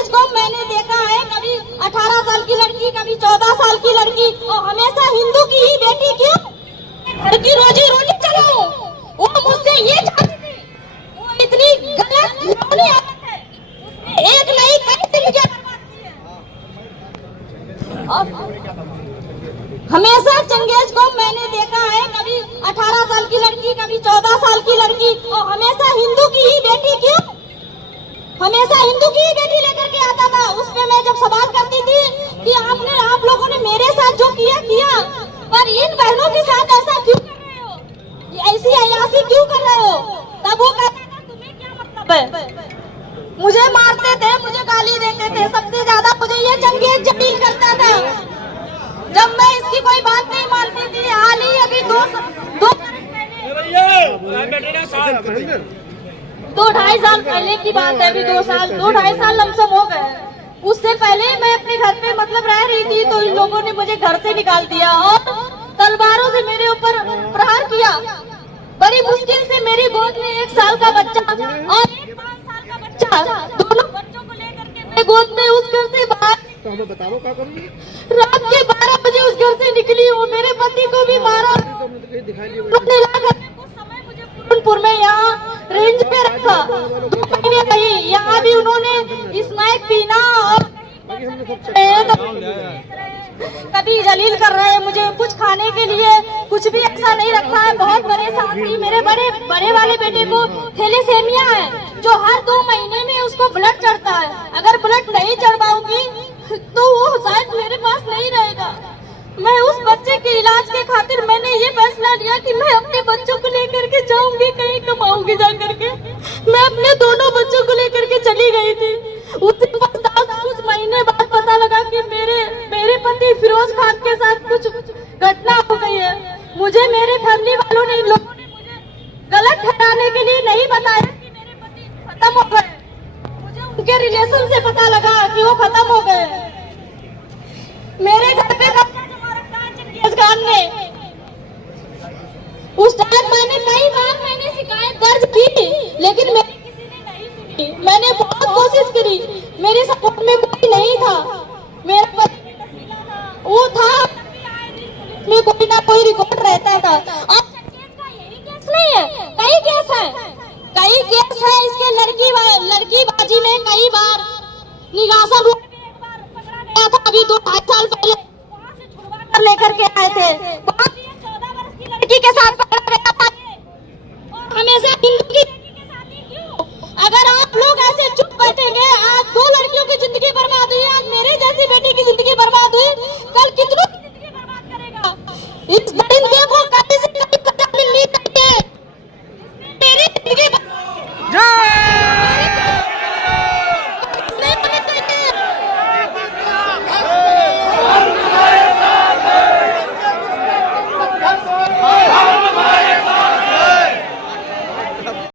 Genghis को मैंने देखा है, कभी 18 साल की लड़की, कभी 14 साल की लड़की, और हमेशा हिंदू की ही बेटी क्यों घर की रोजी रोटी चलाओ। वो मुझसे ये चाहती थी, वो इतनी गलत घिनौनी आदत है, उसने एक नहीं कई जिंदगियां बर्बाद की है। हमेशा चंगेज को मैंने देखा है, कभी 18 साल की लड़की, कभी 14 साल की लड़की, और हमेशा हिंदू की ही बेटी क्यों, हमेशा हिंदू की ही बेटी लेकर के आता था। उस पे मैं जब सवाल करती थी कि आप लोगों ने मेरे साथ जो किया किया, पर इन बहनों के साथ ऐसा क्यों कर रहे हो, ऐसी अयासी क्यों कर रहे हो, तब वो कहता था तुम्हें क्या मतलब है। मुझे मारते थे, मुझे गाली देते थे, सबसे ज्यादा मुझे ये चंगेज जलील करता था जब मैं इसकी कोई बात नहीं मानती थी। हाल ही अभी दो ढाई साल पहले की बात है, अभी 2 ढाई साल लमसम हो गए। उससे पहले मैं अपने घर पे मतलब रह रही थी, तो इन लोगों ने मुझे घर से निकाल दिया और तलवारों से मेरे ऊपर प्रहार किया। बड़ी मुश्किल से मेरी गोद में 1 साल का बच्चा और 5 साल का बच्चा, दोनों बच्चों को लेकर के मैं गोद में उस घर से बाहर, तो हमें बताओ क्या करूँगी। रात के 12 बजे उस घर से निकली हूँ। मेरे पति को भी मारा, मुझे पूरनपुर में यहाँ रेंज पे रखा, 2 महीने रही। यहाँ भी उन्होंने स्मैक पीना और कभी जलील कर रहे हैं मुझे, कुछ खाने के लिए कुछ भी ऐसा नहीं रखा है। बहुत परेशान थी। मेरे बड़े वाले बेटे को थैलेसेमिया है, जो हर 2 महीने में उसको ब्लड चढ़ता है। अगर ब्लड नहीं चढ़वाऊंगी तो वो शायद मेरे पास नहीं रहेगा। मैं उस बच्चे के इलाज के खातिर मैंने ये फैसला लिया कि मैं अपने बच्चों को लेकर के जाऊंगी, कहीं कमाऊंगी जा करके। मैं अपने दोनों बच्चों को लेकर के चली गई थी। उसी कुछ महीने बाद पता लगा कि मेरे पति फिरोज खान के साथ कुछ घटना हो गई है। मुझे मेरे फैमिली वालों ने, इन लोगों ने मुझे गलत ठहराने के लिए नहीं बताया कि मेरे पति खत्म हो गए। मुझे उनके रिलेशन से पता लगा कि वो खत्म हो गए। मेरे घर पे कब्जा जमा रखा है चंगेज खान ने। उस टाइम मैंने शिकायत दर्ज की, लेकिन मेरी किसी ने नहीं सुनी। मैंने बहुत कोशिश करी, मेरे सपोर्ट में कोई नहीं था। मेरा पति वो था, में कोई ना कोई रिकॉर्ड रहता था। और चंगेज का यही केस नहीं है, कई केस है इसके। लड़की बाजी में कई बार निगासन रोड पे एक बार पकड़ा गया था, अभी 2 ढाई साल पहले वहाँ से छुड़वा कर लेकर के आए थे। वहाँ भी 14 वर्ष की लड़की के साथ पकड़ा गया था। और हमेशा हिंदू की बेटी के साथ ही क्यों? अगर आप लोग ऐसे चुप बैठेंगे, आज 2 लड़कियों की जिंदगी बर्बाद हुई, आज मेरे जैसी बेटी की जिंदगी बर्बाद हुई, कल कितनों की जिंदगी बर्बाद करेगा। इस